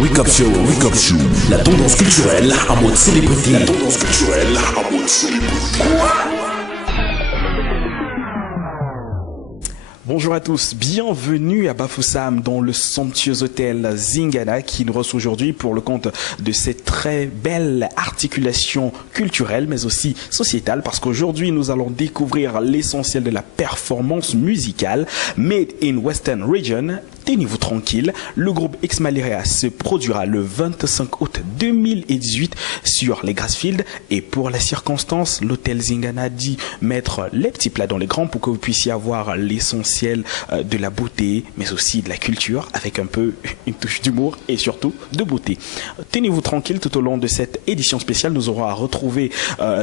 Wake Up Show, la tendance culturelle en mode célébrité. Bonjour à tous, bienvenue à Bafoussam dans le somptueux hôtel Zingana qui nous reçoit aujourd'hui pour le compte de cette très belle articulation culturelle mais aussi sociétale parce qu'aujourd'hui nous allons découvrir l'essentiel de la performance musicale Made in Western Region. Tenez-vous tranquille, le groupe X-Maleria se produira le 25 août 2018 sur les Grassfields et pour la circonstance, l'hôtel Zingana dit mettre les petits plats dans les grands pour que vous puissiez avoir l'essentiel de la beauté mais aussi de la culture avec un peu une touche d'humour et surtout de beauté. Tenez-vous tranquille, tout au long de cette édition spéciale, nous aurons à retrouver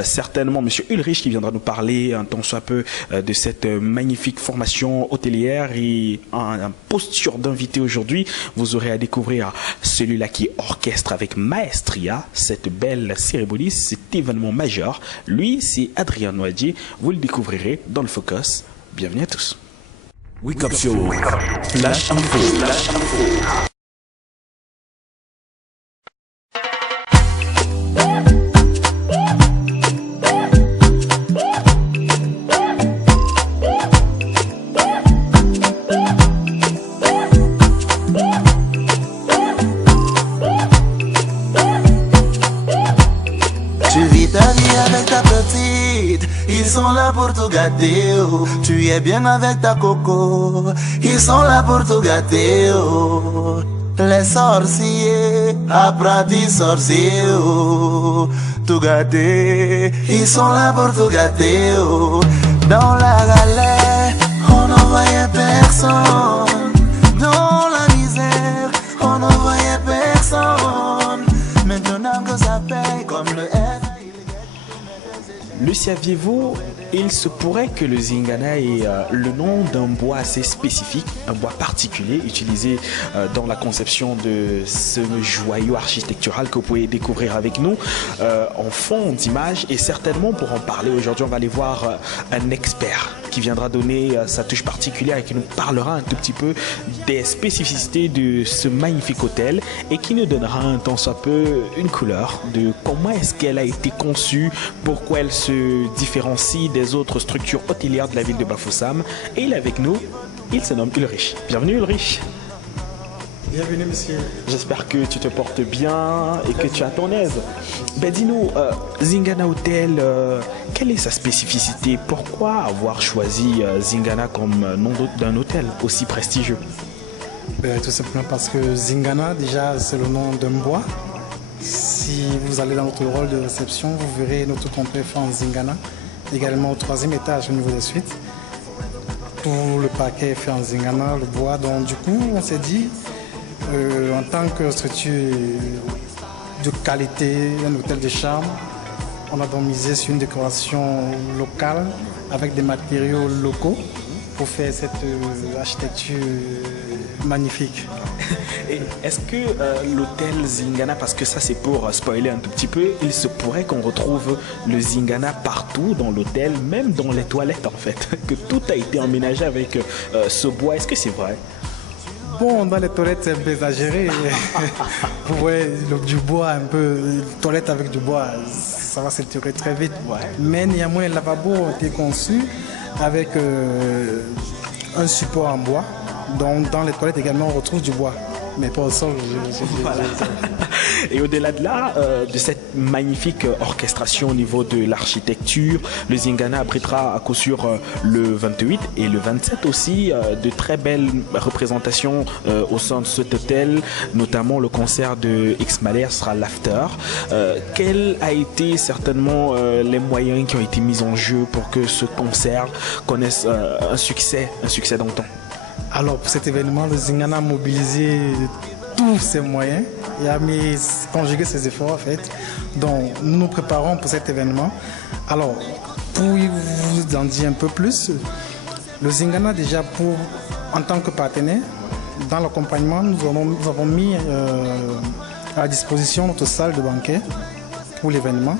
certainement Monsieur Ulrich qui viendra nous parler un tant soit peu de cette magnifique formation hôtelière et un posture d'invité aujourd'hui. Vous aurez à découvrir celui-là qui orchestre avec maestria cette belle cérémonie, cet événement majeur. Lui, c'est Adrien Noadier. Vous le découvrirez dans le Focus. Bienvenue à tous. Wake Up Show, Flash Info. Ils sont là pour te gâter, oh. Tu es bien avec ta coco. Ils sont là pour te gâter, oh. Les sorciers, apprentis sorciers, oh. Te gâter, ils sont là pour te gâter, oh. Dans la galère, on ne voyait personne. Dans la misère, on ne voyait personne. Maintenant que ça paye comme le F. Le saviez-vous, il se pourrait que le Zingana ait le nom d'un bois assez spécifique, un bois particulier utilisé dans la conception de ce joyau architectural que vous pouvez découvrir avec nous en fond d'image. Et certainement pour en parler aujourd'hui, on va aller voir un expert qui viendra donner sa touche particulière et qui nous parlera un tout petit peu des spécificités de ce magnifique hôtel et qui nous donnera un tant soit peu une couleur de comment est-ce qu'elle a été conçue, pourquoi elle se différencie des autres structures hôtelières de la ville de Bafoussam. Et il est avec nous, il se nomme Ulrich. Bienvenue Ulrich. Bienvenue monsieur. J'espère que tu te portes bien et que tu es à ton aise. Ben dis-nous, Zingana Hotel, quelle est sa spécificité? Pourquoi avoir choisi Zingana comme nom d'un hôtel aussi prestigieux? Ben, tout simplement parce que Zingana, déjà, c'est le nom d'un bois. Si vous allez dans notre rôle de réception, vous verrez notre complet fait en Zingana, également au 3e étage au niveau des suites. Tout le parquet est fait en Zingana, le bois. Donc du coup, on s'est dit, en tant que structure de qualité, un hôtel de charme, on a donc misé sur une décoration locale avec des matériaux locaux pour faire cette architecture magnifique. Et est-ce que l'hôtel Zingana, parce que ça c'est pour spoiler un tout petit peu, il se pourrait qu'on retrouve le Zingana partout dans l'hôtel, même dans les toilettes en fait, que tout a été emménagé avec ce bois, est-ce que c'est vrai? Bon, dans les toilettes, c'est un peu exagéré. Vous voyez, du bois, un peu, toilette avec du bois, ça va s'étirer très vite. Ouais. Mais néanmoins, les lavabos ont été conçus avec un support en bois. Donc, dans les toilettes également, on retrouve du bois. Mais pas au sol. Voilà. Et au-delà de là, de cette magnifique orchestration au niveau de l'architecture, le Zingana abritera à coup sûr le 28 et le 27 aussi de très belles représentations au sein de cet hôtel, notamment le concert de X-Maleria sera l'after. Quels a été certainement les moyens qui ont été mis en jeu pour que ce concert connaisse un succès d'antan? Alors pour cet événement, le Zingana a mobilisé tous ses moyens et a conjugué ses efforts en fait. Donc nous nous préparons pour cet événement. Alors pour vous en dire un peu plus, le Zingana déjà en tant que partenaire, dans l'accompagnement, nous avons mis à disposition notre salle de banquet pour l'événement.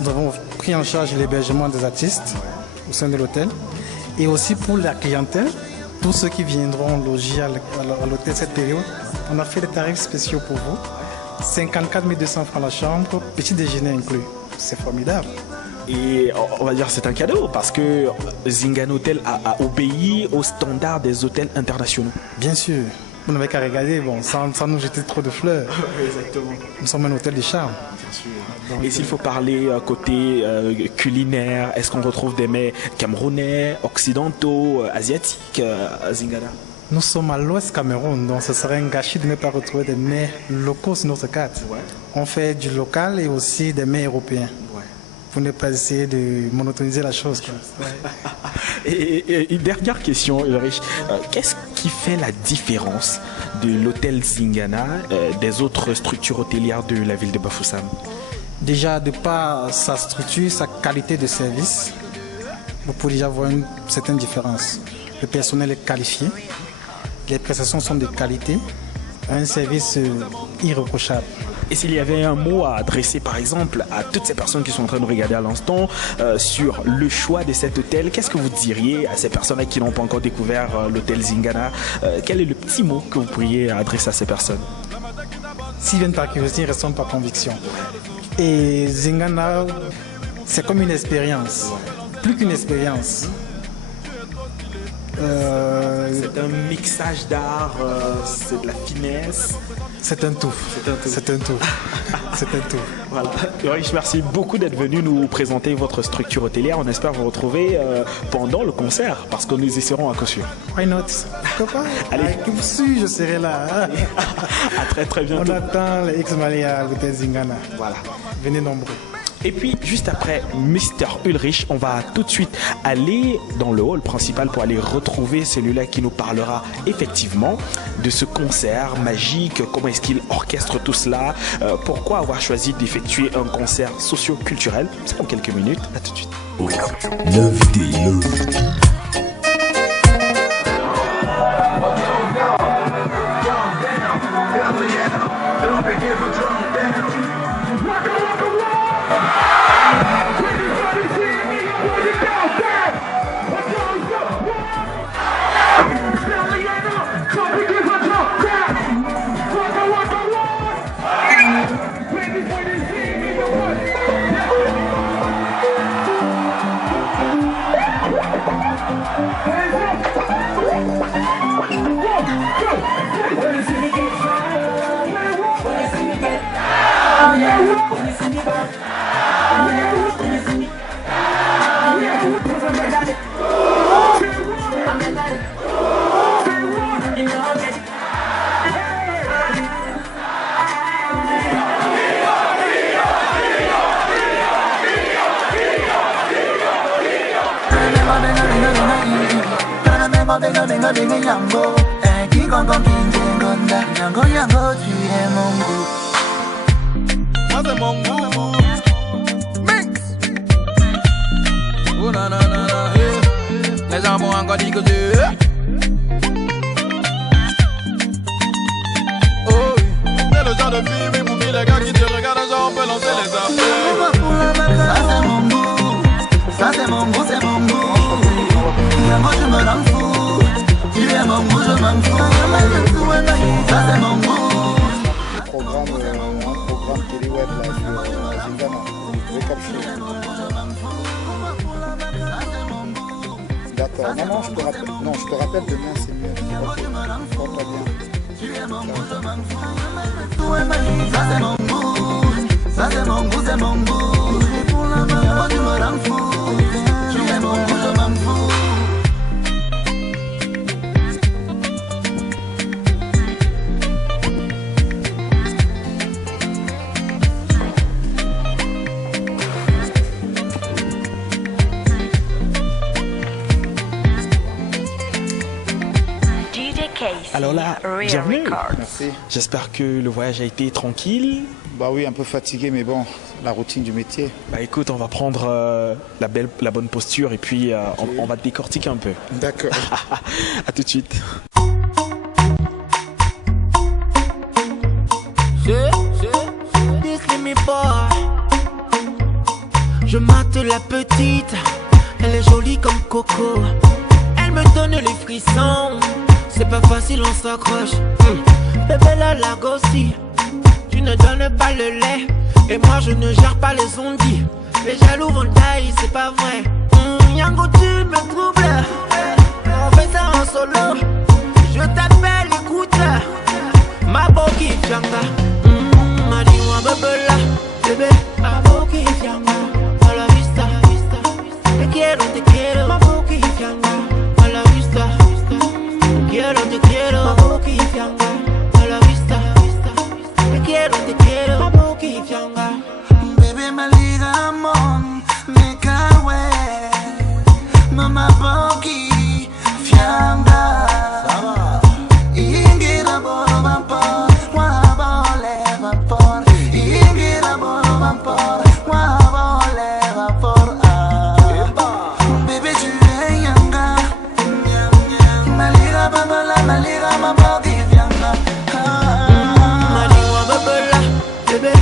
Nous avons pris en charge l'hébergement des artistes au sein de l'hôtel et aussi pour la clientèle. Pour ceux qui viendront loger à l'hôtel cette période, on a fait des tarifs spéciaux pour vous. 54 200 francs la chambre, petit déjeuner inclus. C'est formidable. Et on va dire c'est un cadeau parce que Zingana Hotel a obéi aux standards des hôtels internationaux. Bien sûr, vous n'avez qu'à regarder, bon, sans nous jeter trop de fleurs. Exactement. Nous sommes un hôtel de charme. Donc, et s'il faut parler côté culinaire, est-ce qu'on retrouve des mets camerounais, occidentaux, asiatiques à Zingana? Nous sommes à l'ouest Cameroun, donc ce serait un gâchis de ne pas retrouver des mets locaux sur notre carte. Ouais. On fait du local et aussi des mets européens. Ouais. Pour ne pas essayer de monotoniser la chose. Quoi. Et une dernière question, Ulrich. Qu'est-ce qui fait la différence de l'hôtel Zingana des autres structures hôtelières de la ville de Bafoussam? Déjà, de par sa structure, sa qualité de service, vous pouvez déjà voir une certaine différence. Le personnel est qualifié, les prestations sont de qualité, un service irréprochable. Et s'il y avait un mot à adresser par exemple à toutes ces personnes qui sont en train de regarder à l'instant sur le choix de cet hôtel, qu'est-ce que vous diriez à ces personnes qui n'ont pas encore découvert l'hôtel Zingana? Quel est le petit mot que vous pourriez adresser à ces personnes? S'ils viennent par curiosité, ils restent par conviction. Et Zingana, c'est comme une expérience, plus qu'une expérience. C'est un mixage d'art, c'est de la finesse. C'est un tout. C'est un tout. C'est un tout. Voilà. Ulrich, merci beaucoup d'être venu nous présenter votre structure hôtelière. On espère vous retrouver pendant le concert parce que nous y serons à coup sûr. Why not? Pourquoi pas? Allez. Avec vous, je serai là. À très très bientôt. On attend les ex-Mali à l'hôtel Zingana. Voilà. Venez nombreux. Et puis, juste après Mr. Ulrich, on va tout de suite aller dans le hall principal pour aller retrouver celui-là qui nous parlera effectivement de ce concert magique, comment est-ce qu'il orchestre tout cela, pourquoi avoir choisi d'effectuer un concert socio-culturel. C'est dans quelques minutes, à tout de suite. L'invité. Les gens vont encore dire que Dieu. Oh oui, c'est le genre de film et pour les gars qui te regardent, genre on peut lancer les affaires. Ça c'est mon goût, ça c'est mon goût, c'est mon goût. Moi je me rends fou, tu es mon goût, je m'en fous. Ça c'est mon goût. Un programme télé-web là sur Zingana, vous pouvez capturer. D'accord, non, je te rappelle demain, c'est mieux. Ok, porte-toi bien. Ça c'est mon goût, ça c'est mon goût, c'est mon goût. Moi je me rends fou, tu es mon goût, je m'en fous. Alors là, bienvenue. Merci. J'espère que le voyage a été tranquille. Bah oui, un peu fatigué, mais bon, la routine du métier. Bah écoute, on va prendre la bonne posture et puis on va décortiquer un peu. D'accord. À tout de suite. Je mate la petite, elle est jolie comme Coco. Elle elle me donne les frissons. C'est pas facile, on s'accroche. Bébé la aussi. Tu ne donnes pas le lait. Et moi je ne gère pas les ondits. Les jaloux vont tailler, c'est pas vrai. Yango tu me troubles. On fait ça en solo. Je t'appelle, écoute. Ma boki fianga. Madiwa bebela. Bébé, ma boki fianga. A la vista. Te quiero. Ma boki fianga. A la vista. Te quiero. Ma boki fianga. A la vista. Te quiero. Ma boki fianga. Baby, my liga mon, me cawe. Mama boki fianga. Ingira bolo vampor, wabole vapor. Ingira bolo vampor, wabole vapor. Baby, tu es yanga. Maliga babola, maliga maboki fianga. Maliwa babola, bébé.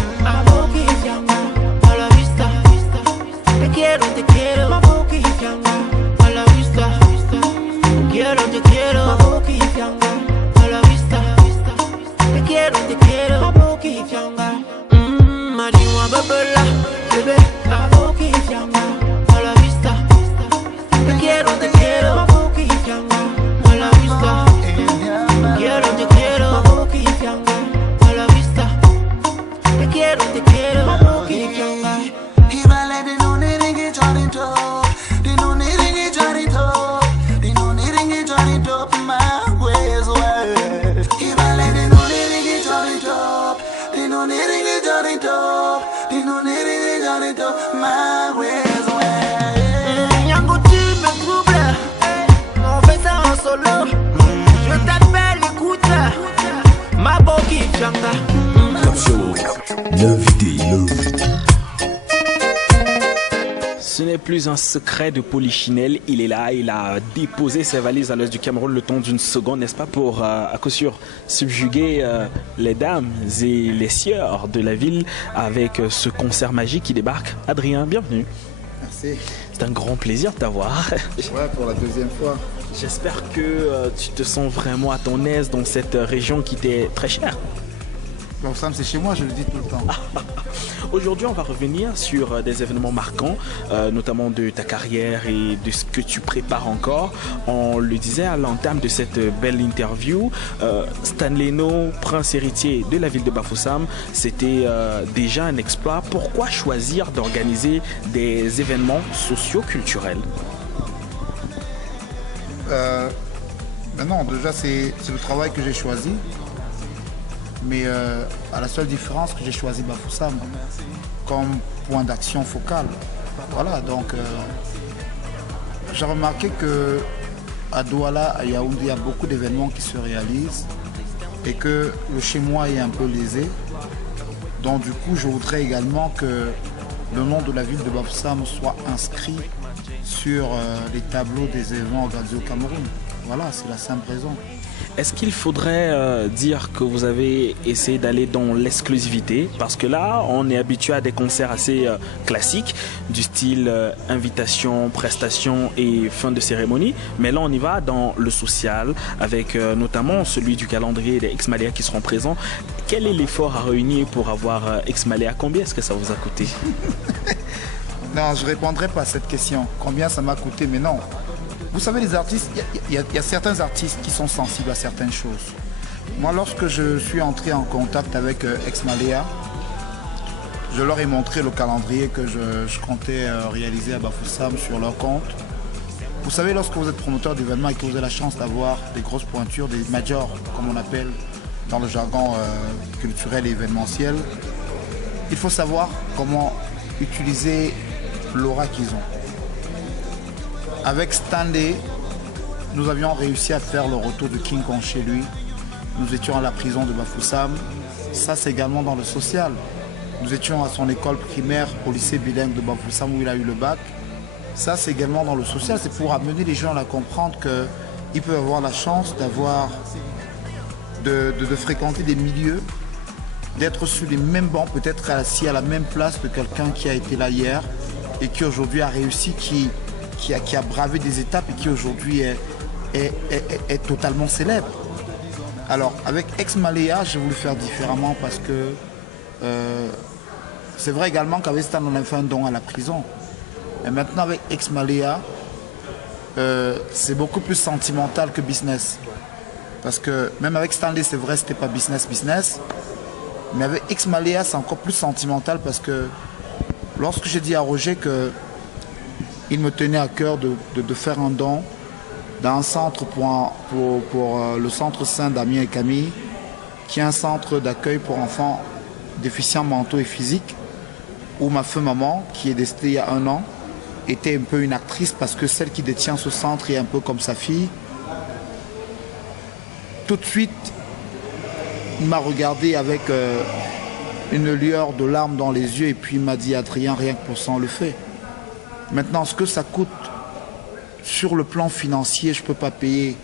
Te quiero, ma boki fianga. A la vista. Te quiero, ma boki fianga. A la vista. Te quiero, ma boki fianga. Madiwa babola, bébé. Ma boki fianga. A la vista. Te quiero, ma boki fianga. A la vista. Te quiero, ma boki fianga. A la vista. Te quiero, ma boki fianga. Yango tu me troubles. On fait ça en solo. Je t'appelle, écoute. Ma boki fianga. Capsule, l'invité. Ce n'est plus un secret de Polichinelle, il est là, il a déposé ses valises à l'est du Cameroun le temps d'une seconde, n'est-ce pas, pour à coup sûr subjuguer les dames et les sieurs de la ville avec ce concert magique qui débarque. Adrien, bienvenue. Merci. C'est un grand plaisir de t'avoir. Ouais, pour la deuxième fois. J'espère que tu te sens vraiment à ton aise dans cette région qui t'est très chère. Bafoussam, c'est chez moi, je le dis tout le temps. Aujourd'hui, on va revenir sur des événements marquants, notamment de ta carrière et de ce que tu prépares encore. On le disait à l'entame de cette belle interview, Stan Leno, prince héritier de la ville de Bafoussam, c'était déjà un exploit. Pourquoi choisir d'organiser des événements socio-culturels? Non, déjà, c'est le travail que j'ai choisi. Mais à la seule différence que j'ai choisi Bafoussam comme point d'action focal. Voilà, donc j'ai remarqué que à Douala, à Yaoundé, il y a beaucoup d'événements qui se réalisent et que le chez moi est un peu lésé. Donc du coup, je voudrais également que le nom de la ville de Bafoussam soit inscrit sur les tableaux des événements organisés au Cameroun. Voilà, c'est la simple raison. Est-ce qu'il faudrait dire que vous avez essayé d'aller dans l'exclusivité? Parce que là, on est habitué à des concerts assez classiques, du style invitation, prestation et fin de cérémonie. Mais là, on y va dans le social, avec notamment celui du calendrier des X-Maléa qui seront présents. Quel est l'effort à réunir pour avoir X-Maléa? Combien est-ce que ça vous a coûté? Non, je ne répondrai pas à cette question. Combien ça m'a coûté? Mais non. Vous savez, les artistes, il y a certains artistes qui sont sensibles à certaines choses. Moi, lorsque je suis entré en contact avec X-Maléa, je leur ai montré le calendrier que je comptais réaliser à Bafoussam sur leur compte. Vous savez, lorsque vous êtes promoteur d'événements et que vous avez la chance d'avoir des grosses pointures, des majors, comme on appelle dans le jargon culturel et événementiel, il faut savoir comment utiliser l'aura qu'ils ont. Avec Stanley, nous avions réussi à faire le retour de King Kong chez lui. Nous étions à la prison de Bafoussam. Ça, c'est également dans le social. Nous étions à son école primaire au lycée bilingue de Bafoussam où il a eu le bac. Ça, c'est également dans le social. C'est pour amener les gens à comprendre qu'ils peuvent avoir la chance de fréquenter des milieux, d'être sur les mêmes bancs, peut-être assis à la même place de quelqu'un qui a été là hier et qui aujourd'hui a réussi, qui a bravé des étapes et qui aujourd'hui est est totalement célèbre. Alors, avec Ex-Maléa, j'ai voulu faire différemment parce que c'est vrai également qu'avec Stan, on a fait un don à la prison. Et maintenant, avec Ex-Maléa, c'est beaucoup plus sentimental que business. Parce que même avec Stanley, c'est vrai, c'était pas business. Mais avec Ex-Maléa, c'est encore plus sentimental parce que lorsque j'ai dit à Roger qu'il me tenait à cœur de faire un don dans un centre pour le centre Saint Damien et Camille, qui est un centre d'accueil pour enfants déficients mentaux et physiques, où ma feu maman, qui est décédée il y a 1 an, était un peu une actrice parce que celle qui détient ce centre est un peu comme sa fille. Tout de suite, il m'a regardé avec une lueur de larmes dans les yeux et puis il m'a dit, Adrien, rien que pour ça, on le fait. Maintenant, ce que ça coûte sur le plan financier, je ne peux pas payer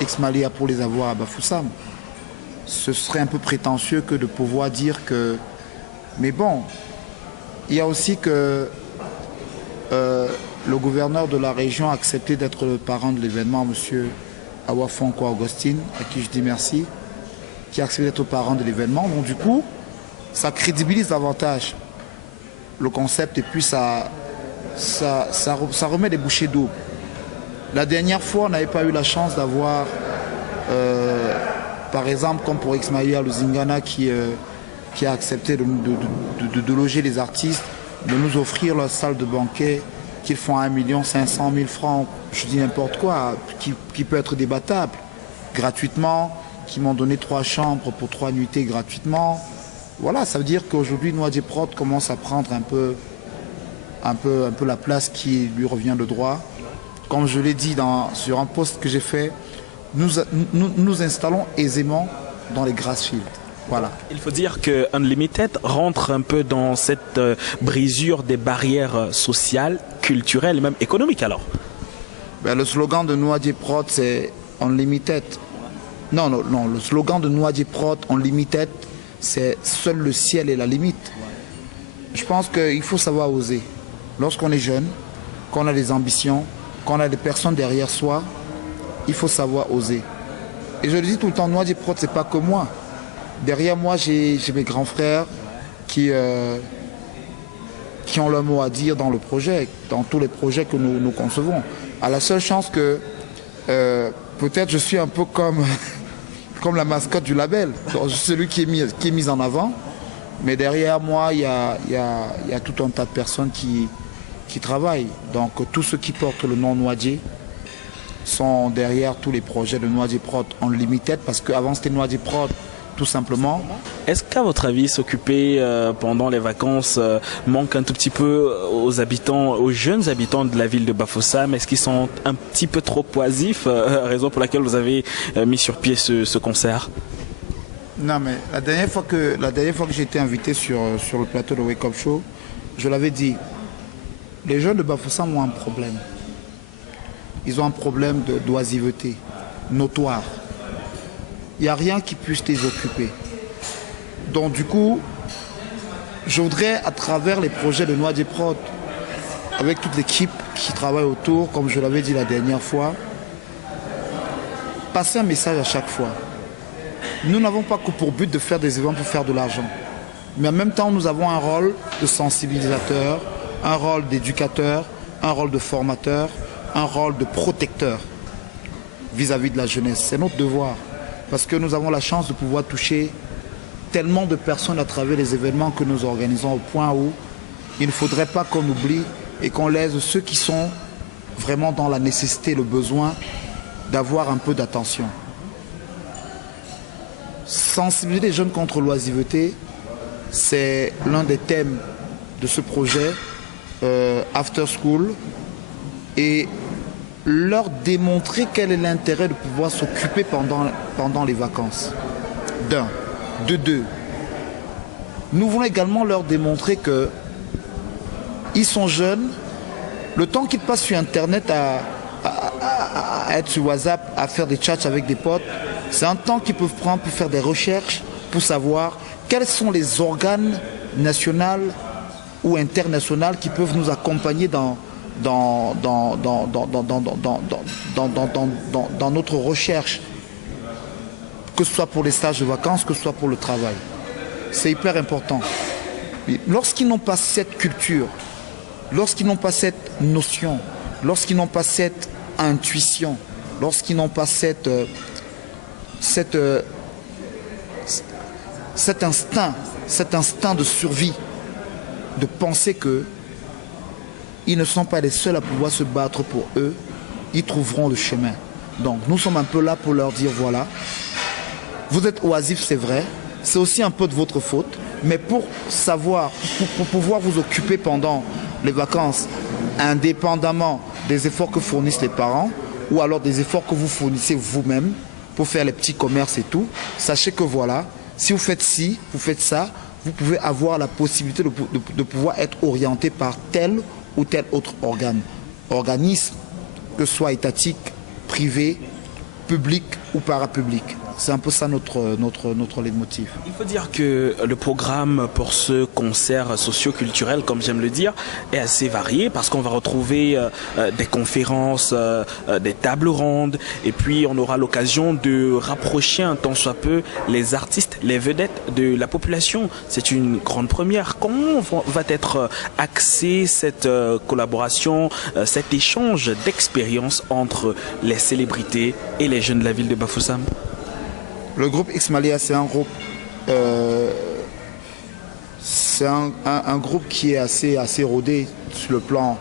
Ex-Maléa pour les avoir à Bafoussam. Ce serait un peu prétentieux que de pouvoir dire que... Mais bon, il y a aussi que le gouverneur de la région a accepté d'être le parrain de l'événement, M. Awafonko Augustine, à qui je dis merci, qui a accepté d'être le parrain de l'événement. Donc du coup, ça crédibilise davantage le concept et puis ça remet des bouchées d'eau. La dernière fois, on n'avait pas eu la chance d'avoir, par exemple, comme pour Ex-Maléa, le Zingana qui a accepté de loger les artistes, de nous offrir la salle de banquet qu'ils font à 1 500 000 francs, je dis n'importe quoi, qui peut être débattable, gratuitement, qui m'ont donné 3 chambres pour 3 nuitées gratuitement. Voilà, ça veut dire qu'aujourd'hui, Nouadhibou Prod commence à prendre un peu la place qui lui revient de droit. Comme je l'ai dit sur un post que j'ai fait, nous installons aisément dans les Grassfields. Voilà. Il faut dire que Unlimited rentre un peu dans cette brisure des barrières sociales, culturelles et même économiques alors. Le slogan de Nouadhibou Prod, c'est Unlimited. Non, le slogan de Nouadhibou Prod, Unlimited, c'est seul le ciel est la limite. Je pense qu'il faut savoir oser. Lorsqu'on est jeune, qu'on a des ambitions, qu'on a des personnes derrière soi, il faut savoir oser. Et je le dis tout le temps, Nouadhibou Prod, c'est pas que moi. Derrière moi, j'ai mes grands frères qui ont leur mot à dire dans le projet, dans tous les projets que nous concevons. À la seule chance que peut-être je suis un peu comme la mascotte du label, celui qui est mis en avant. Mais derrière moi, il y a tout un tas de personnes qui travaillent. Donc tous ceux qui portent le nom Nouadhibou sont derrière tous les projets de Nouadhibou Prod Unlimited, parce qu'avant c'était Nouadhibou Prod tout simplement. Est-ce qu'à votre avis, s'occuper pendant les vacances manque un tout petit peu aux jeunes habitants de la ville de Bafoussam? Est-ce qu'ils sont un petit peu trop oisifs, raison pour laquelle vous avez mis sur pied ce concert? Non, mais la dernière fois que j'ai été invité sur le plateau de Wake Up Show, je l'avais dit, les jeunes de Bafoussam ont un problème. Ils ont un problème d'oisiveté notoire. Il n'y a rien qui puisse les occuper. Donc du coup, je voudrais, à travers les projets de Nouadhibou Prod, avec toute l'équipe qui travaille autour, comme je l'avais dit la dernière fois, passer un message à chaque fois. Nous n'avons pas que pour but de faire des événements pour faire de l'argent. Mais en même temps, nous avons un rôle de sensibilisateur, un rôle d'éducateur, un rôle de formateur, un rôle de protecteur vis-à-vis de la jeunesse. C'est notre devoir. Parce que nous avons la chance de pouvoir toucher tellement de personnes à travers les événements que nous organisons, au point où il ne faudrait pas qu'on oublie et qu'on laisse ceux qui sont vraiment dans la nécessité, le besoin d'avoir un peu d'attention. Sensibiliser les jeunes contre l'oisiveté, c'est l'un des thèmes de ce projet After School, et leur démontrer quel est l'intérêt de pouvoir s'occuper pendant les vacances. D'un. De deux. Nous voulons également leur démontrer qu'ils sont jeunes, le temps qu'ils passent sur Internet à être sur WhatsApp, à faire des chats avec des potes, c'est un temps qu'ils peuvent prendre pour faire des recherches, pour savoir quels sont les organes nationaux ou internationaux qui peuvent nous accompagner dans dans notre recherche, que ce soit pour les stages de vacances, que ce soit pour le travail. C'est hyper important. Lorsqu'ils n'ont pas cette culture, lorsqu'ils n'ont pas cette notion, lorsqu'ils n'ont pas cette intuition, lorsqu'ils n'ont pas cet instinct de survie, de penser que ils ne sont pas les seuls à pouvoir se battre pour eux, ils trouveront le chemin. Donc nous sommes un peu là pour leur dire voilà, vous êtes oisifs, c'est vrai, c'est aussi un peu de votre faute, mais pour savoir, pour pouvoir vous occuper pendant les vacances, indépendamment des efforts que fournissent les parents, ou alors des efforts que vous fournissez vous-même pour faire les petits commerces et tout, sachez que voilà, si vous faites ci, vous faites ça, vous pouvez avoir la possibilité de pouvoir être orienté par tel ou tel autre organisme, que ce soit étatique, privé, public ou parapublic. C'est un peu ça notre leitmotiv. Il faut dire que le programme pour ce concert socio-culturel, comme j'aime le dire, est assez varié parce qu'on va retrouver des conférences, des tables rondes, et puis on aura l'occasion de rapprocher un tant soit peu les artistes, les vedettes de la population. C'est une grande première. Comment va être axée cette collaboration, cet échange d'expériences entre les célébrités et les jeunes de la ville de Bafoussam? Le groupe X-Malia, c'est un groupe, un groupe qui est assez rodé sur le plan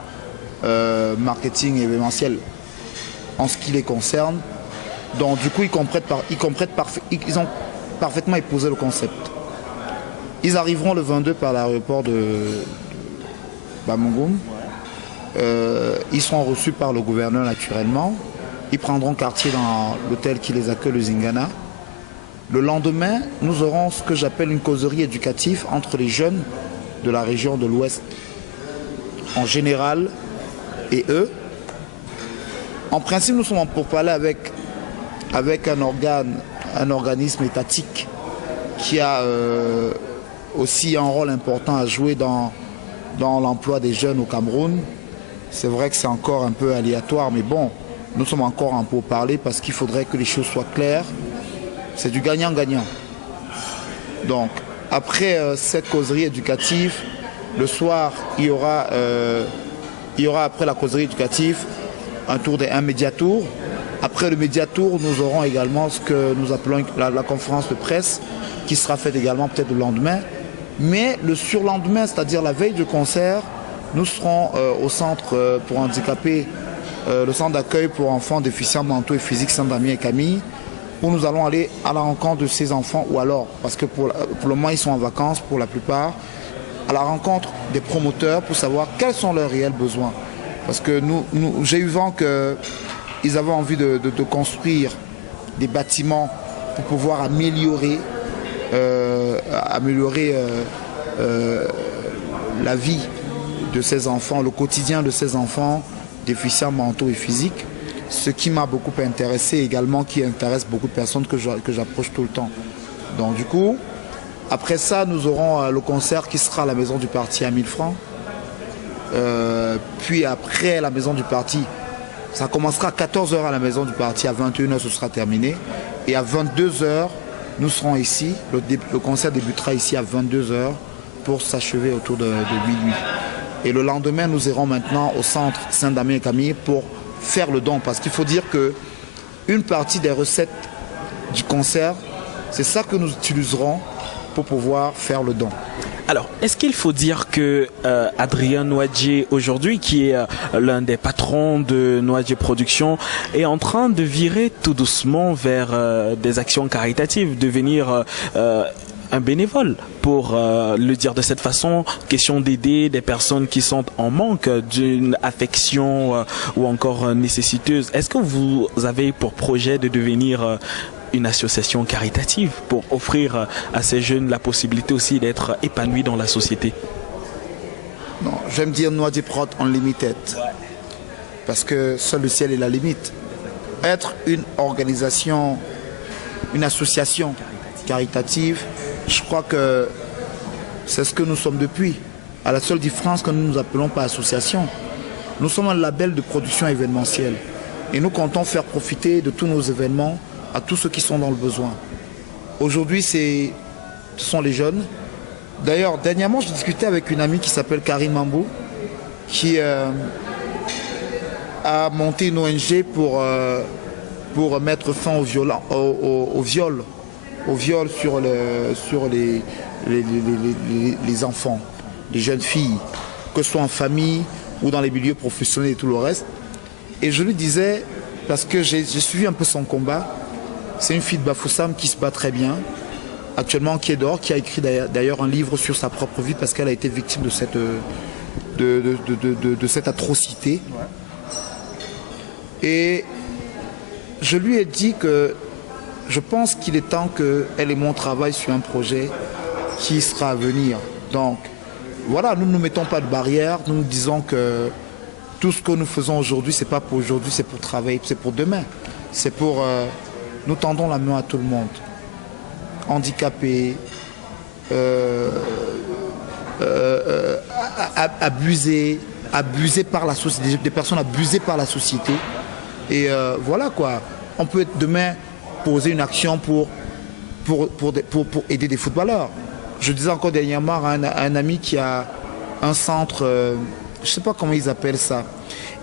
marketing événementiel en ce qui les concerne. Donc du coup, ils ont parfaitement épousé le concept. Ils arriveront le 22 par l'aéroport de Bamougoum. Ils seront reçus par le gouverneur naturellement. Ils prendront quartier dans l'hôtel qui les accueille, le Zingana. Le lendemain, nous aurons ce que j'appelle une causerie éducative entre les jeunes de la région de l'Ouest en général et eux. En principe, nous sommes en pourparlers avec un organisme étatique qui a aussi un rôle important à jouer dans l'emploi des jeunes au Cameroun. C'est vrai que c'est encore un peu aléatoire, mais bon, nous sommes encore en pourparlers parce qu'il faudrait que les choses soient claires. C'est du gagnant-gagnant. Donc, après cette causerie éducative, le soir, il y aura après la causerie éducative un médiatour. Après le médiatour, nous aurons également ce que nous appelons la conférence de presse, qui sera faite également peut-être le lendemain. Mais le surlendemain, c'est-à-dire la veille du concert, nous serons au centre pour handicapés, le centre d'accueil pour enfants déficients mentaux et physiques Saint-Damien et Camille, où nous allons aller à la rencontre de ces enfants, ou alors, parce que pour le moment ils sont en vacances pour la plupart, à la rencontre des promoteurs pour savoir quels sont leurs réels besoins. Parce que j'ai eu vent qu'ils avaient envie de construire des bâtiments pour pouvoir améliorer la vie de ces enfants, le quotidien de ces enfants déficients mentaux et physiques. Ce qui m'a beaucoup intéressé également, qui intéresse beaucoup de personnes que j'approche tout le temps. Donc du coup, après ça, nous aurons le concert qui sera à la maison du parti à 1000 francs. Puis après la maison du parti, ça commencera à 14h à la maison du parti, à 21h ce sera terminé. Et à 22h, nous serons ici. Le concert débutera ici à 22h pour s'achever autour de minuit. Et le lendemain, nous irons maintenant au centre Saint-Damien et Camille pour faire le don, parce qu'il faut dire que une partie des recettes du concert, c'est ça que nous utiliserons pour pouvoir faire le don. Alors, est-ce qu'il faut dire que Adrien Noadjé, aujourd'hui, qui est l'un des patrons de Noadjé Productions, est en train de virer tout doucement vers des actions caritatives, devenir un bénévole, pour le dire de cette façon, question d'aider des personnes qui sont en manque d'une affection ou encore nécessiteuse. Est-ce que vous avez pour projet de devenir une association caritative pour offrir à ces jeunes la possibilité aussi d'être épanouis dans la société? Non, j'aime dire Noadjé Prod Unlimited, parce que seul le ciel est la limite. Être une organisation, une association caritative, je crois que c'est ce que nous sommes depuis. À la seule différence que nous nous appelons pas association. Nous sommes un label de production événementielle. Et nous comptons faire profiter de tous nos événements à tous ceux qui sont dans le besoin. Aujourd'hui, ce sont les jeunes. D'ailleurs, dernièrement, j'ai discuté avec une amie qui s'appelle Karine Mambou, qui a monté une ONG pour mettre fin au viol sur les enfants, les jeunes filles, que ce soit en famille ou dans les milieux professionnels et tout le reste. Et je lui disais, parce que j'ai suivi un peu son combat, c'est une fille de Bafoussam qui se bat très bien, actuellement qui est dehors, qui a écrit d'ailleurs un livre sur sa propre vie parce qu'elle a été victime de cette atrocité. Et je lui ai dit que je pense qu'il est temps qu'elle et moi travaillent sur un projet qui sera à venir. Donc voilà, nous ne nous mettons pas de barrière, nous nous disons que tout ce que nous faisons aujourd'hui, ce n'est pas pour aujourd'hui, c'est pour travailler, c'est pour demain. C'est pour... nous tendons la main à tout le monde. Handicapés, abusés par la société, des personnes abusées par la société. Et voilà quoi. On peut demain poser une action pour aider des footballeurs. Je disais encore dernièrement à un ami qui a un centre, je ne sais pas comment ils appellent ça.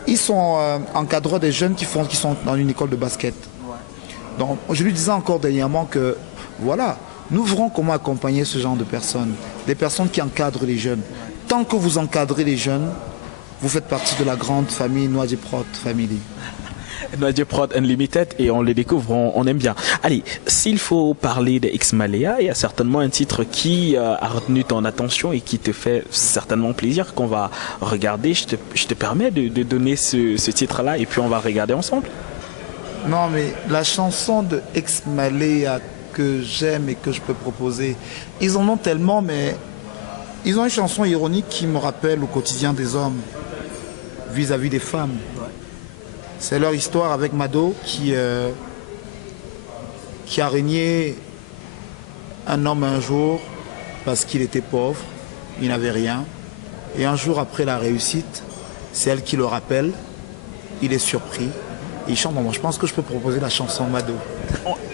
Ils sont encadreurs des jeunes qui sont dans une école de basket. Donc je lui disais encore dernièrement que voilà, nous verrons comment accompagner ce genre de personnes, des personnes qui encadrent les jeunes. Tant que vous encadrez les jeunes, vous faites partie de la grande famille Noadjiprot Family. Noadjiprot Unlimited, et on les découvre, on aime bien. Allez, s'il faut parler de X-Malea, il y a certainement un titre qui a retenu ton attention et qui te fait certainement plaisir, qu'on va regarder. Je te permets de donner ce titre-là et puis on va regarder ensemble. Non, mais la chanson de X-Malea que j'aime et que je peux proposer, ils en ont tellement, mais ils ont une chanson ironique qui me rappelle au quotidien des hommes vis-à-vis des femmes. C'est leur histoire avec Mado qui a régné un homme un jour parce qu'il était pauvre, il n'avait rien. Et un jour après la réussite, c'est elle qui le rappelle, il est surpris. Il chante. Bon, je pense que je peux proposer la chanson Mado.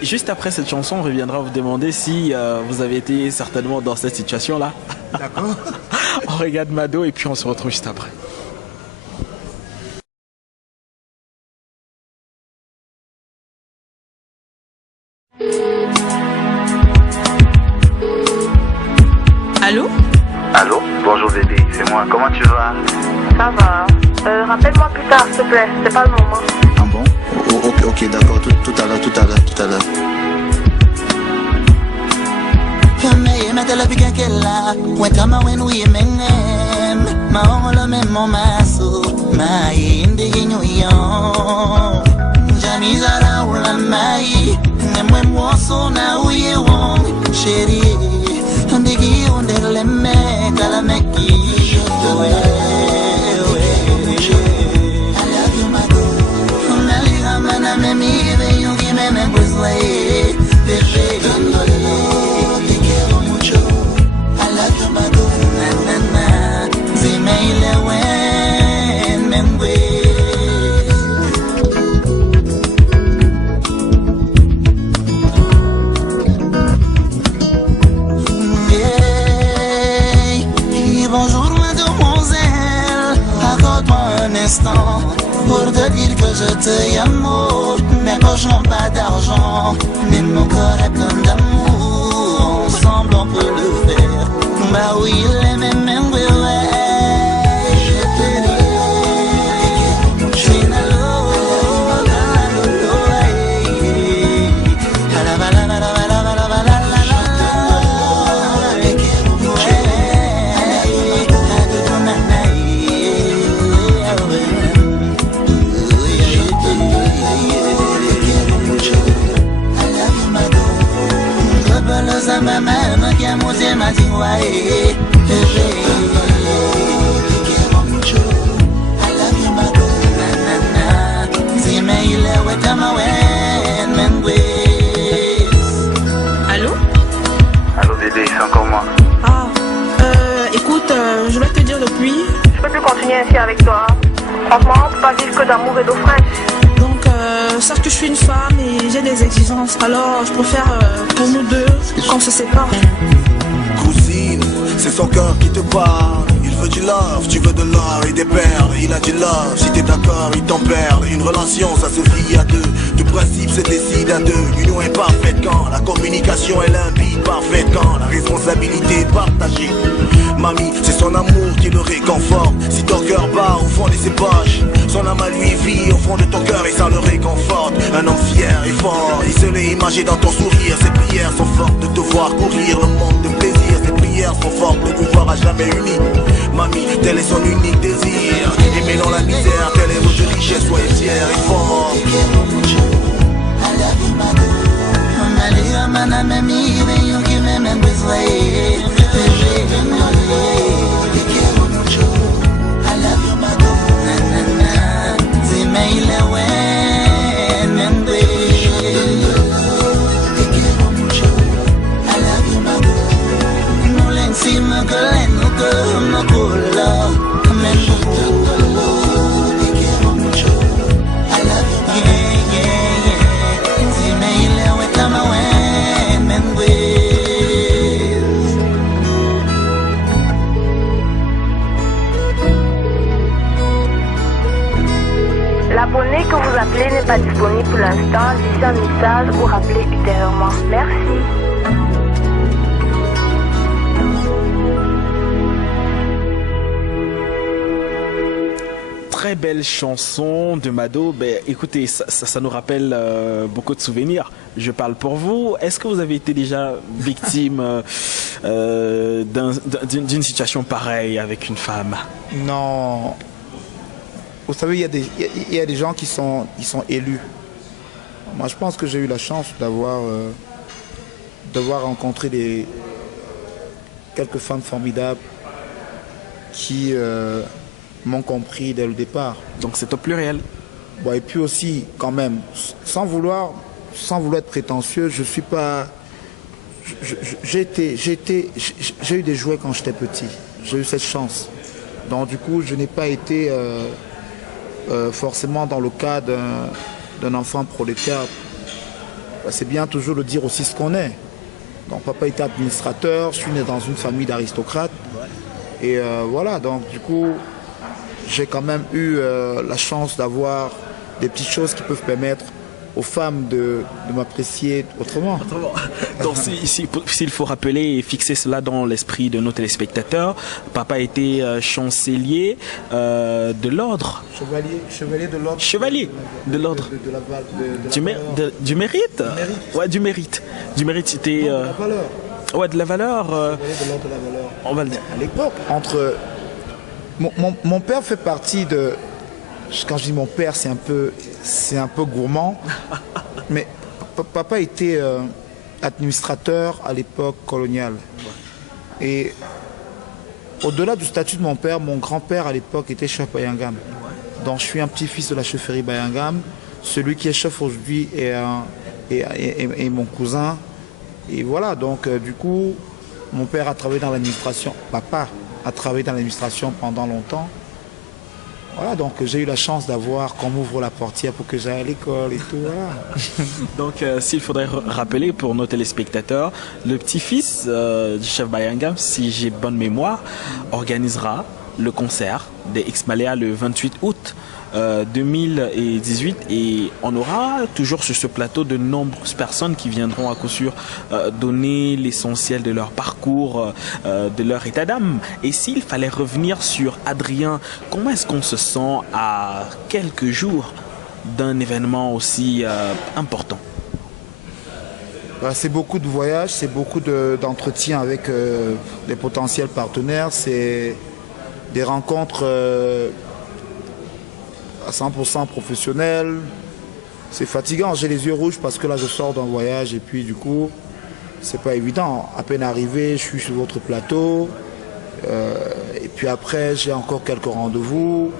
Juste après cette chanson, on reviendra vous demander si vous avez été certainement dans cette situation-là. D'accord. On regarde Mado et puis on se retrouve juste après. Allô? Allô? Bonjour bébé, c'est moi. Comment tu vas? Ça va. Rappelle-moi plus tard, s'il te plaît. C'est pas le moment. Ah bon? Ok, d'accord. Tout à l'heure. Metela pica que la Wentama when we menem Maola memo maso Mai indigenyo yon Jamizara ula mai Nemwe mwoso na uye wong Sheri Ndigi ondele me Kalameki I love you my girl Meli ramana me mive Yungi me me brizle Veje pour te dire que je te aime. Mes poches n'ont pas d'argent, mais mon corps est plein d'amour. Ensemble on peut le faire. Bah oui, il est même je te dis. Allô? Allô bébé, c'est encore moi. Ah, écoute, je voulais te dire depuis. Je peux plus continuer ainsi avec toi. Franchement, on peut pas vivre que d'amour et d'eau fraîche. Donc, sache que je suis une femme et j'ai des exigences. Alors, je préfère pour nous deux qu'on se sépare. Cousine, c'est son cœur qui te parle. Il veut du love, tu veux de l'or et des perles. Il a du love, si t'es d'accord, il t'en perd. Une relation, ça se vit à deux. De principe, se décide à deux. L'union est parfaite quand la communication est limpide. Parfaite quand la responsabilité est partagée. Mamie, c'est son amour qui le réconforte. Si ton cœur bat au fond de ses poches, son âme à lui vit au fond de ton cœur et ça le réconforte. Un homme fier et fort, il se l'est imagé dans ton sourire. Ses prières sont fortes de te voir courir le monde de plaisir. Ses prières sont fortes de vous voir à jamais unis. Mamie, tel est son unique désir. Aimer dans la misère, telle est votre richesse. Soyez fiers et forts. L'abonné que vous appelez n'est pas disponible pour l'instant. Laissez un message ou rappelez ultérieurement. Merci. Très belle chanson de Mado. Ben, écoutez, ça nous rappelle beaucoup de souvenirs. Je parle pour vous. Est-ce que vous avez été déjà victime d'une situation pareille avec une femme? Non. Vous savez, il y a des gens qui sont élus. Moi, je pense que j'ai eu la chance d'avoir rencontré quelques femmes formidables qui m'ont compris dès le départ. Donc c'est au pluriel. Bon, et puis aussi, quand même, sans vouloir être prétentieux, je suis pas... J'ai eu des jouets quand j'étais petit. J'ai eu cette chance. Donc du coup, je n'ai pas été forcément dans le cas d'un enfant prolétaire. C'est bien toujours de dire aussi ce qu'on est. Donc papa était administrateur, je suis né dans une famille d'aristocrates. Et voilà, donc du coup, j'ai quand même eu la chance d'avoir des petites choses qui peuvent permettre aux femmes de m'apprécier autrement. Donc s'il faut rappeler et fixer cela dans l'esprit de nos téléspectateurs, papa était chancelier de l'ordre. Chevalier de l'ordre. Chevalier de l'ordre. Du mérite. Ouais, du mérite. Du mérite, c'était... de la valeur. Ouais, de la valeur. Chevalier de l'ordre de la valeur. On va le dire. À l'époque, entre... Mon père fait partie de... Quand je dis mon père, c'est un peu gourmand. Mais papa était administrateur à l'époque coloniale. Et au-delà du statut de mon père, mon grand-père à l'époque était chef Bayangam. Donc je suis un petit-fils de la chefferie Bayangam. Celui qui est chef aujourd'hui est mon cousin. Et voilà, donc du coup, mon père a travaillé dans l'administration. Papa a travaillé dans l'administration pendant longtemps. Voilà, donc j'ai eu la chance d'avoir qu'on m'ouvre la portière pour que j'aille à l'école et tout. Voilà. Donc s'il faudrait rappeler pour nos téléspectateurs, le petit-fils du chef Bayangam, si j'ai bonne mémoire, organisera le concert des X-Malea le 28 août 2018 et on aura toujours sur ce plateau de nombreuses personnes qui viendront à coup sûr donner l'essentiel de leur parcours, de leur état d'âme. Et s'il fallait revenir sur Adrien, comment est-ce qu'on se sent à quelques jours d'un événement aussi important? C'est beaucoup de voyages, c'est beaucoup d'entretiens avec des potentiels partenaires, c'est des rencontres à 100% professionnelles. C'est fatigant, j'ai les yeux rouges parce que là je sors d'un voyage et puis du coup c'est pas évident. À peine arrivé, je suis sur votre plateau et puis après j'ai encore quelques rendez-vous.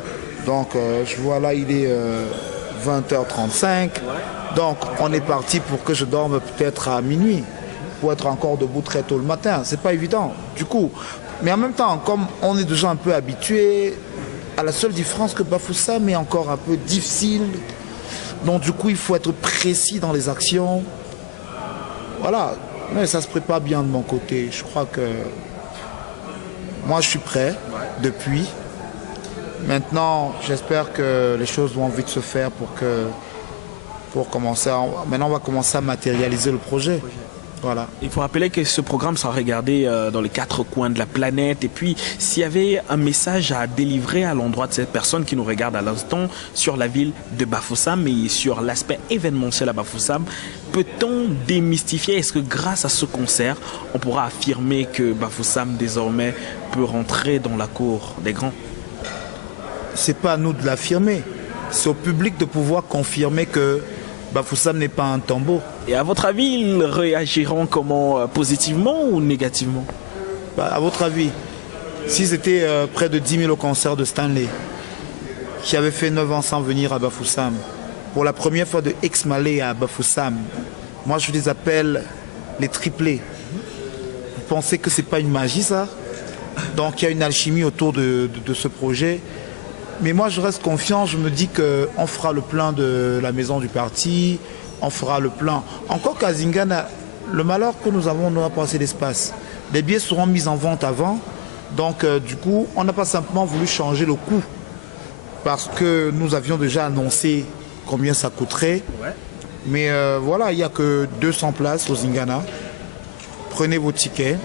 Donc je vois là il est 20h35. Donc on est parti pour que je dorme peut-être à minuit pour être encore debout très tôt le matin. C'est pas évident du coup. Mais en même temps, comme on est déjà un peu habitué, À la seule différence que Bafoussam est encore un peu difficile. Donc du coup, il faut être précis dans les actions. Voilà. Mais ça se prépare bien de mon côté. Je crois que moi, je suis prêt depuis. Maintenant, j'espère que les choses vont vite se faire pour commencer. Maintenant, on va commencer à matérialiser le projet. Voilà. Il faut rappeler que ce programme sera regardé dans les 4 coins de la planète. Et puis, s'il y avait un message à délivrer à l'endroit de cette personne qui nous regarde à l'instant sur la ville de Bafoussam et sur l'aspect événementiel à Bafoussam, peut-on démystifier? Est-ce que grâce à ce concert, on pourra affirmer que Bafoussam désormais peut rentrer dans la cour des grands? C'est pas à nous de l'affirmer. C'est au public de pouvoir confirmer que Bafoussam n'est pas un tombeau. Et à votre avis, ils réagiront comment? Positivement ou négativement? À votre avis, s'ils étaient près de 10 000 au concert de Stanley, qui avait fait 9 ans sans venir à Bafoussam, pour la première fois de X-Malé à Bafoussam, moi je les appelle les triplés. Vous pensez que c'est pas une magie ça? Donc il y a une alchimie autour de ce projet. Mais moi, je reste confiant. Je me dis qu'on fera le plein de la maison du parti. On fera le plein. Encore qu'à Zingana, le malheur que nous avons, nous n'a pas assez d'espace. Les billets seront mis en vente avant. Donc, du coup, on n'a pas simplement voulu changer le coût. Parce que nous avions déjà annoncé combien ça coûterait. Ouais. Mais voilà, il n'y a que 200 places au Zingana. Prenez vos tickets.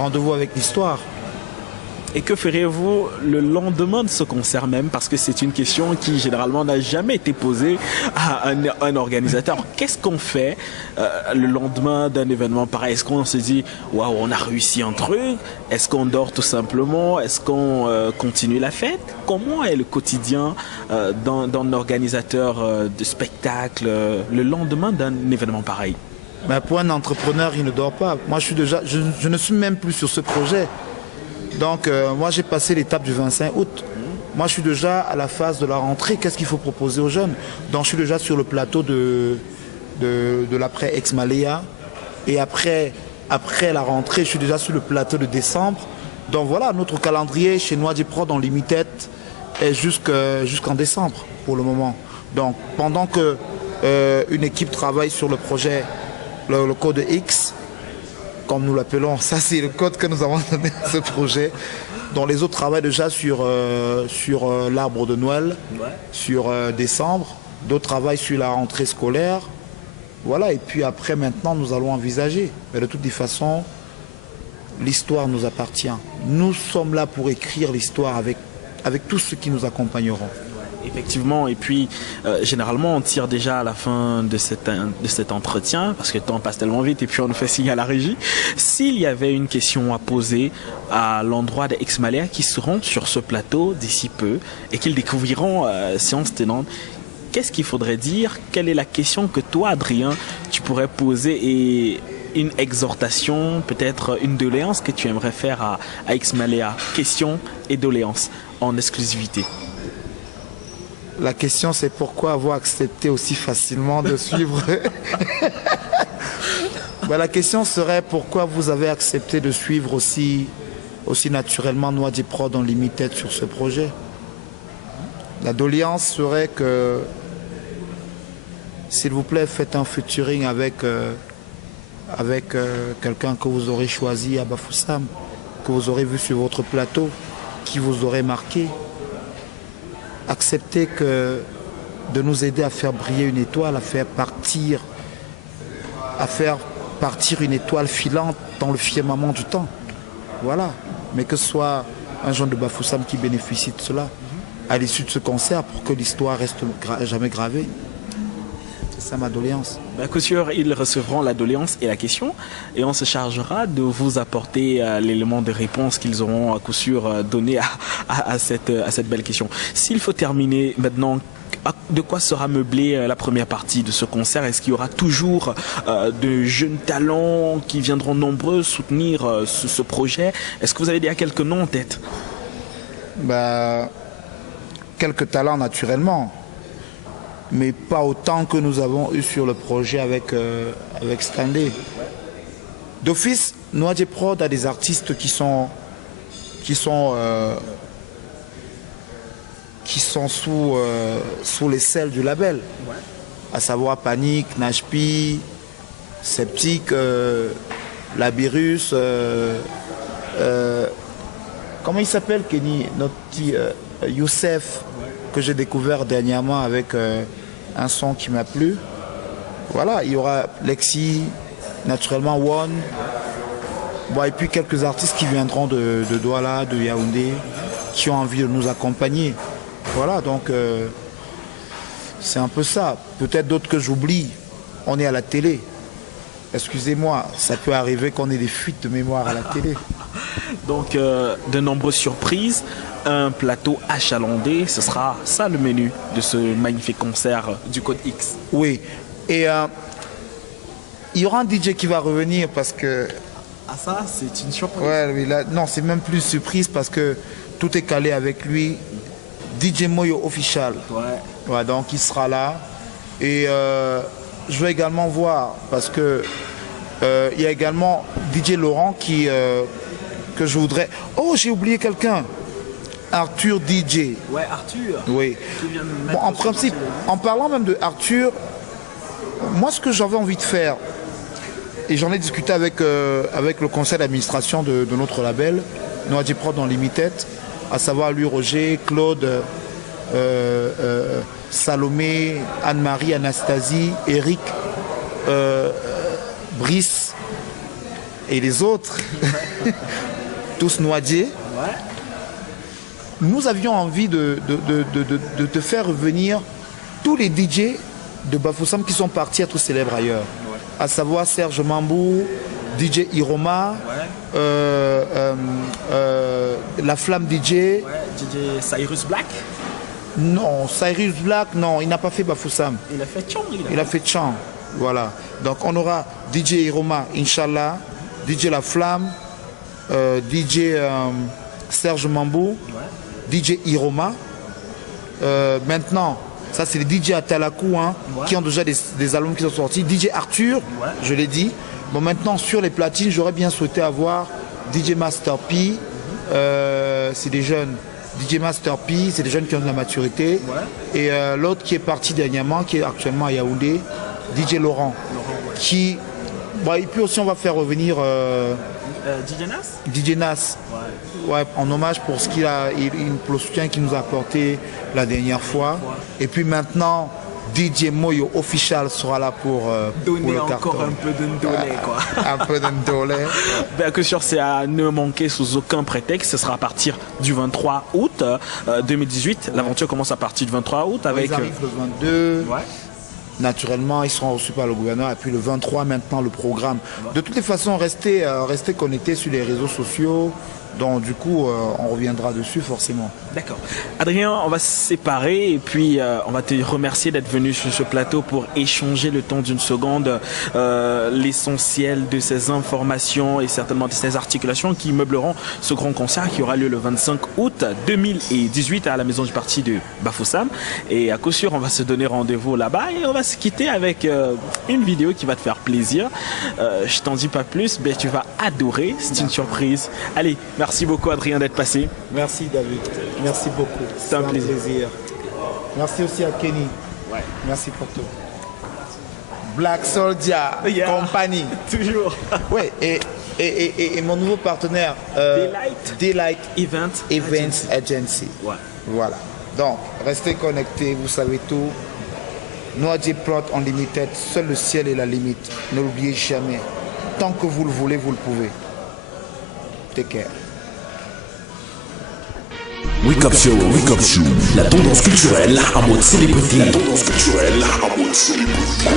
Rendez-vous avec l'histoire. Et que feriez-vous le lendemain de ce concert même? Parce que c'est une question qui généralement n'a jamais été posée à un organisateur. Qu'est-ce qu'on fait le lendemain d'un événement pareil? Est-ce qu'on se dit waouh, on a réussi un truc? Est-ce qu'on dort tout simplement? Est-ce qu'on continue la fête? Comment est le quotidien d'un organisateur de spectacle le lendemain d'un événement pareil? Ben pour un entrepreneur, il ne dort pas. Moi, je ne suis même plus sur ce projet. Donc, moi, j'ai passé l'étape du 25 août. Moi, je suis déjà à la phase de la rentrée. Qu'est-ce qu'il faut proposer aux jeunes? Donc, je suis déjà sur le plateau de l'après Ex-Maléa. Et après la rentrée, je suis déjà sur le plateau de décembre. Donc, voilà, notre calendrier chez Noisy Prod en Limited est jusqu'en décembre pour le moment. Donc, pendant que une équipe travaille sur le projet, le code X, comme nous l'appelons, ça c'est le code que nous avons donné à ce projet, dont les autres travaillent déjà sur l'arbre de Noël, sur décembre, d'autres travaillent sur la rentrée scolaire, voilà, et puis après maintenant nous allons envisager, mais de toutes les façons, l'histoire nous appartient. Nous sommes là pour écrire l'histoire avec tous ceux qui nous accompagneront. Effectivement, et puis généralement on tire déjà à la fin de cet entretien, parce que le temps passe tellement vite et puis on nous fait signe à la régie. S'il y avait une question à poser à l'endroit des Ex-Maléa qui seront sur ce plateau d'ici peu et qu'ils découvriront séance tenante, qu'est-ce qu'il faudrait dire? Quelle est la question que toi, Adrien, tu pourrais poser et une exhortation, peut-être une doléance que tu aimerais faire à Ex-Maléa? Question et doléance en exclusivité. La question, c'est pourquoi avoir accepté aussi facilement de suivre. Ben, la question serait pourquoi vous avez accepté de suivre aussi naturellement Noisy Prod en Limited sur ce projet. La doléance serait que, s'il vous plaît, faites un featuring avec quelqu'un que vous aurez choisi à Bafoussam, que vous aurez vu sur votre plateau, qui vous aurait marqué. Acceptez de nous aider à faire briller une étoile, à faire partir une étoile filante dans le firmament du temps. Voilà. Mais que ce soit un jeune de Bafoussam qui bénéficie de cela à l'issue de ce concert pour que l'histoire reste jamais gravée. C'est ça ma doléance. À coup sûr, ils recevront la doléance et la question et on se chargera de vous apporter l'élément de réponse qu'ils auront à coup sûr donné à cette belle question. S'il faut terminer maintenant, de quoi sera meublée la première partie de ce concert? Est-ce qu'il y aura toujours de jeunes talents qui viendront nombreux soutenir ce projet? Est-ce que vous avez déjà quelques noms en tête? Quelques talents naturellement, mais pas autant que nous avons eu sur le projet avec Stanley. D'office, Noisy Prod a des artistes qui sont qui sont sous les selles du label, à savoir Panique, Nashpi, Sceptique, Labyrus, comment il s'appelle Kenny, notre petit Youssef, que j'ai découvert dernièrement avec un son qui m'a plu. Voilà, il y aura Lexi, naturellement One, bon, et puis quelques artistes qui viendront de Douala, de Yaoundé, qui ont envie de nous accompagner. Voilà, donc c'est un peu ça. Peut-être d'autres que j'oublie. On est à la télé. Excusez-moi, ça peut arriver qu'on ait des fuites de mémoire à la télé. Donc, de nombreuses surprises, un plateau achalandé, ce sera ça le menu de ce magnifique concert du Code X. Oui, et il y aura un DJ qui va revenir parce que... Ah ça, c'est une surprise. Ouais, oui, là, non, c'est même plus une surprise parce que tout est calé avec lui. DJ Moyo Official. Ouais, donc il sera là. Et je vais également voir parce que il y a également DJ Laurent qui que je voudrais. Oh, j'ai oublié quelqu'un. Arthur DJ. Ouais, Arthur. Oui. Bon, en principe, en parlant même de Arthur, moi ce que j'avais envie de faire, et j'en ai discuté avec le conseil d'administration de notre label, Noadji Prod dans Limited, à savoir lui, Roger, Claude, Salomé, Anne-Marie, Anastasie, Eric, Brice et les autres, tous Noadji. Nous avions envie de faire revenir tous les DJ de Bafoussam qui sont partis être célèbres ailleurs, à savoir Serge Mambou, DJ Iroma, La Flamme DJ. DJ Cyrus Black. Non, Cyrus Black, non, il n'a pas fait Bafoussam. Il a fait Chang. Il a fait Chang, voilà. Donc on aura DJ Iroma, Inch'Allah, DJ La Flamme, DJ Serge Mambou, DJ Iroma. Maintenant, ça c'est les DJ à Talakou, hein, qui ont déjà des albums qui sont sortis. DJ Arthur, je l'ai dit. Bon, maintenant sur les platines, j'aurais bien souhaité avoir DJ Master P. C'est des jeunes. DJ Master P, c'est des jeunes qui ont de la maturité. Et l'autre qui est parti dernièrement, qui est actuellement à Yaoundé, DJ Laurent. Qui, bon, et puis aussi on va faire revenir DJ Nas. DJ Nas. Ouais, en hommage pour ce qu'il a, pour le soutien qu'il nous a apporté la dernière fois. Et puis maintenant, DJ Moyo Official sera là pour donner pour encore un peu de ndolé, quoi. Un peu de ndolé. Bien que sûr, c'est à ne manquer sous aucun prétexte. Ce sera à partir du 23 août 2018. L'aventure commence à partir du 23 août avec. Ils arrivent le 22. Naturellement, ils seront reçus par le gouverneur. Et puis le 23, maintenant, le programme. De toutes les façons, restez connectés sur les réseaux sociaux. Donc du coup, on reviendra dessus forcément. D'accord. Adrien, on va se séparer et puis on va te remercier d'être venu sur ce plateau pour échanger le temps d'une seconde l'essentiel de ces informations et certainement de ces articulations qui meubleront ce grand concert qui aura lieu le 25 août 2018 à la maison du parti de Bafoussam. Et à coup sûr, on va se donner rendez-vous là-bas et on va se quitter avec une vidéo qui va te faire plaisir. Je t'en dis pas plus, mais tu vas adorer. C'est une surprise. Allez. Merci beaucoup Adrien d'être passé. Merci David, merci beaucoup. C'est un plaisir. Merci aussi à Kenny. Merci pour tout. Black Soldier Company. Toujours. Ouais, et mon nouveau partenaire, Daylight Events Agency. Voilà. Donc, restez connectés, vous savez tout. Noadji Prod Unlimited, seul le ciel est la limite. Ne l'oubliez jamais. Tant que vous le voulez, vous le pouvez. Take care. Wake Up Show, la tendance culturelle en mode célébrité. La tendance culturelle en mode célébrité.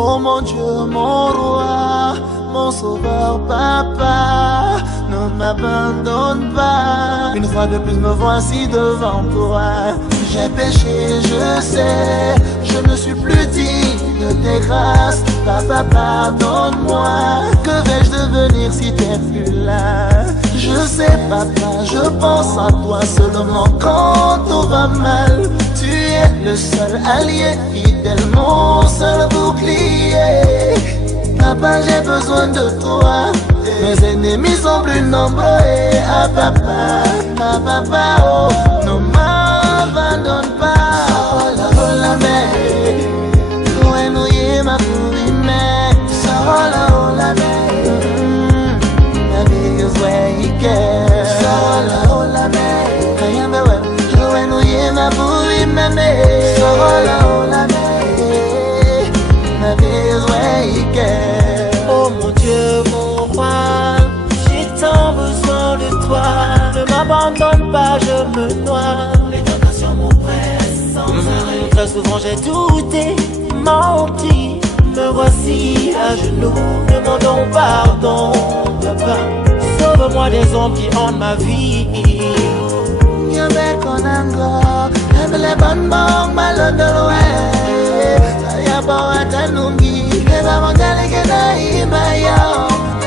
Oh mon Dieu, mon roi, mon sauveur, papa, ne m'abandonne pas. Une fois de plus me voici devant toi. J'ai péché, je sais, je ne suis plus digne de tes grâces. Papa, pardonne-moi. Que vais-je devenir si t'es plus là? Je sais, papa, je pense à toi seulement quand tout va mal. Tu es le seul allié fidèle, mon seul bouclier. Papa, j'ai besoin de toi. Mes ennemis sont plus nombreux. Et ah papa, oh, ne m'abandonne pas. Oh la mer, ouais nous y ma pourri mais. Oh la mer, la vie is where he cares. Oh la mer, I am the way. Ouais nous y ma pourri mais. Oh la mer, la vie is where he cares. Oh mon Dieu, mon roi, j'ai tant besoin de toi. Ne m'abandonne pas, je me noie. Les tentations m'oppressent sans arrêt. Très souvent j'ai douté, menti. Me voici à genoux, demandons pardon, papa. Sauve-moi des ombres qui hantent ma vie. Yambe konango, yambe bonbon malon de loin. Saya bawa tanungi, eba mangale kena imaya.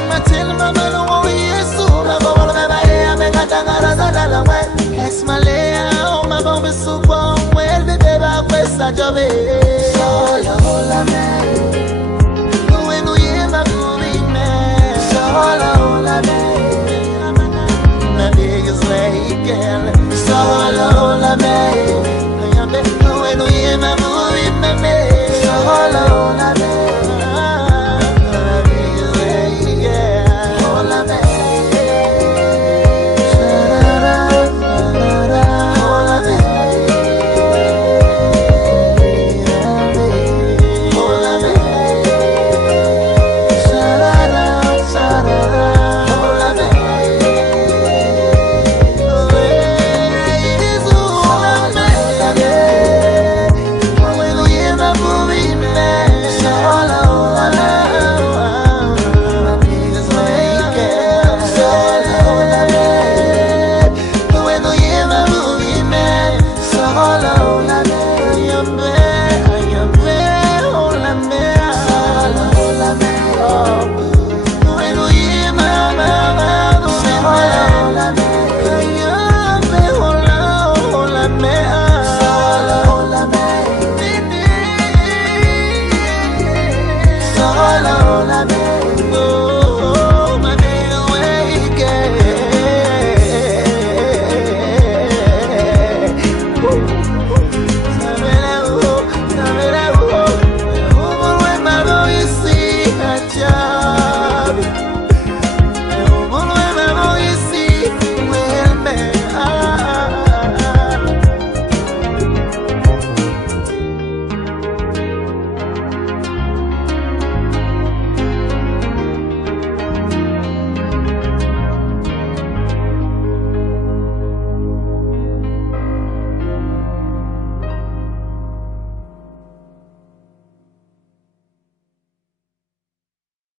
Matil mamalo wo Yesu, mabolo mebaye amekatangara zadala we. Ex malea, o mabombe subon, wel bebe ba kwesa jobe. Sola hola me, uenu yema burime. Sola hola me, my biggest weekend. Sola hola me, yambe uenu yema burime. Sola hola me. Hola,